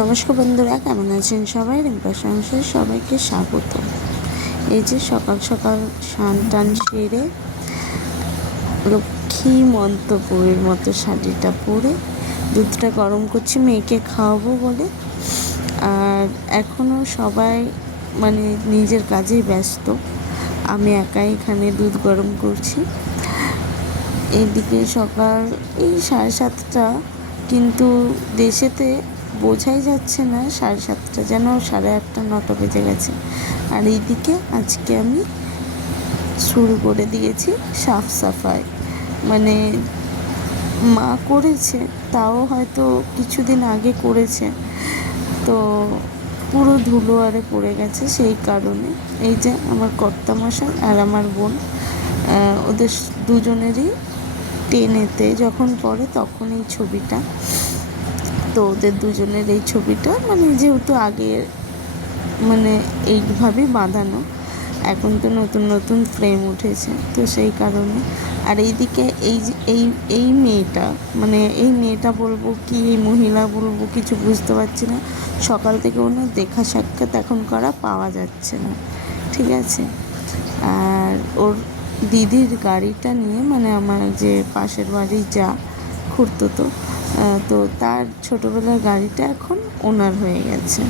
নমস্কার বন্ধুরা, কেমন আছেন সবাই? রিম্পা সংসার সবাইকে স্বাগত। এই যে সকাল সকাল স্নান টান সেরে লক্ষ্মী মন্তপুরের মতো শাড়িটা পরে দুধটা গরম করছি, মেয়েকে খাওয়াবো বলে। আর এখনও সবাই মানে নিজের কাজেই ব্যস্ত। আমি একাই এখানে দুধ গরম করছি। এদিকে সকাল এই সাড়ে সাতটা, কিন্তু দেশেতে বোঝাই যাচ্ছে না, সাড়ে সাতটা যেন সাড়ে আটটা, নটা বেজে গেছে। আর এইদিকে আজকে আমি শুরু করে দিয়েছি সাফ সাফাই। মানে মা করেছে, তাও হয়তো কিছুদিন আগে করেছে। তো পুরো ধুলো আরে পড়ে গেছে সেই কারণে। এই যে আমার কর্তামশাই আর আমার বোন ওদের দুজনেরই টেনেতে যখন পড়ে তখন এই ছবিটা। তো ওদের দুজনের এই ছবিটা মানে যেহেতু আগে মানে এইভাবেই বাঁধানো, এখন তো নতুন নতুন ফ্রেম উঠেছে, তো সেই কারণে। আর এইদিকে এই যে, এই এই মেয়েটা মানে এই মেয়েটা বলব কি, এই মহিলা বলব কিছু বুঝতে পারছি না। সকাল থেকে ওনার দেখা সাক্ষাৎ এখন করা পাওয়া যাচ্ছে না, ঠিক আছে? আর ওর দিদির গাড়িটা নিয়ে মানে আমার যে পাশের বাড়ি যা ঘুরতো তো তো তার ছোটোবেলার গাড়িটা এখন ওনার হয়ে গেছে।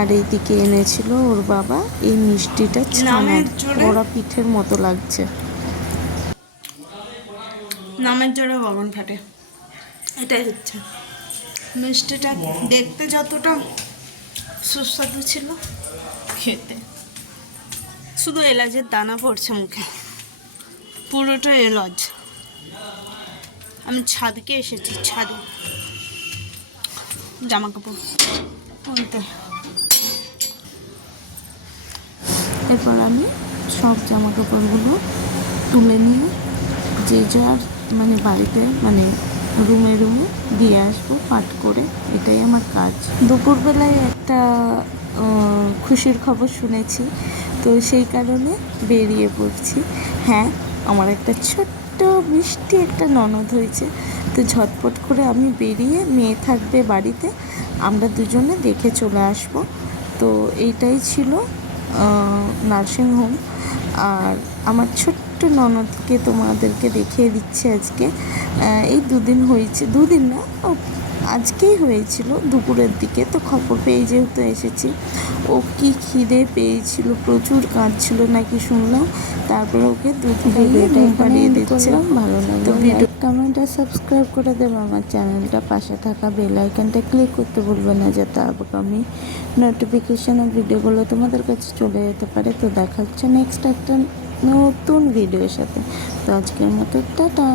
আর এইদিকে এনেছিল ওর বাবা এই মিষ্টিটা ছানার নামের ওরা পিঠের মতো লাগছে। নামের জোরে গগন ফাটে। এটাই হচ্ছে। মিষ্টিটা দেখতে যতটা সুস্বাদু ছিল খেতে। শুধু এলাচের দানা পড়ছে মুখে। পুরোটা এলাচ আমি ছাদকে এসেছি, ছাদে। জামা কাপড় এরপর আমি সব জামা কাপড়গুলো তুলে নিয়ে যে যার মানে বাড়িতে মানে রুমে রুমে দিয়ে আসব, পাট করে। এটাই আমার কাজ। দুপুরবেলায় একটা খুশির খবর শুনেছি। তো সেই কারণে বেরিয়ে পড়ছি। হ্যাঁ আমার একটা ছোট্ট মিষ্টি একটা ননদ হয়েছে। তো ঝটপট করে আমি বেরিয়ে মেয়ে থাকবে বাড়িতে, আমরা দুজনে দেখে চলে আসব। তো এইটাই ছিল নার্সিং হোম। আর আমার ছোট্ট ননদকে তোমাদেরকে দেখিয়ে দিচ্ছে আজকে। এই দুদিন হয়েছে, দুদিন না আজকেই হয়েছিল দুপুরের দিকে তো খবর পেয়ে যেহেতু এসেছি। ও কি খিদে পেয়েছিল প্রচুর কাঁদছিল নাকি শুনলাম। তারপরে ওকে দুধ খাইয়ে ঘুম পাড়িয়ে দিচ্ছে। ভালো লাগল। ভিডিও কমেন্ট আর সাবস্ক্রাইব করে দেবো আমার চ্যানেলটা পাশে থাকা বেল আইকনটা ক্লিক করতে ভুলবে না যাতে আমি নোটিফিকেশান আর ভিডিওগুলো তোমাদের কাছে চলে যেতে পারে। তো দেখা হচ্ছে নেক্সট একটা নতুন ভিডিওর সাথে। তো আজকের মতো টাটা!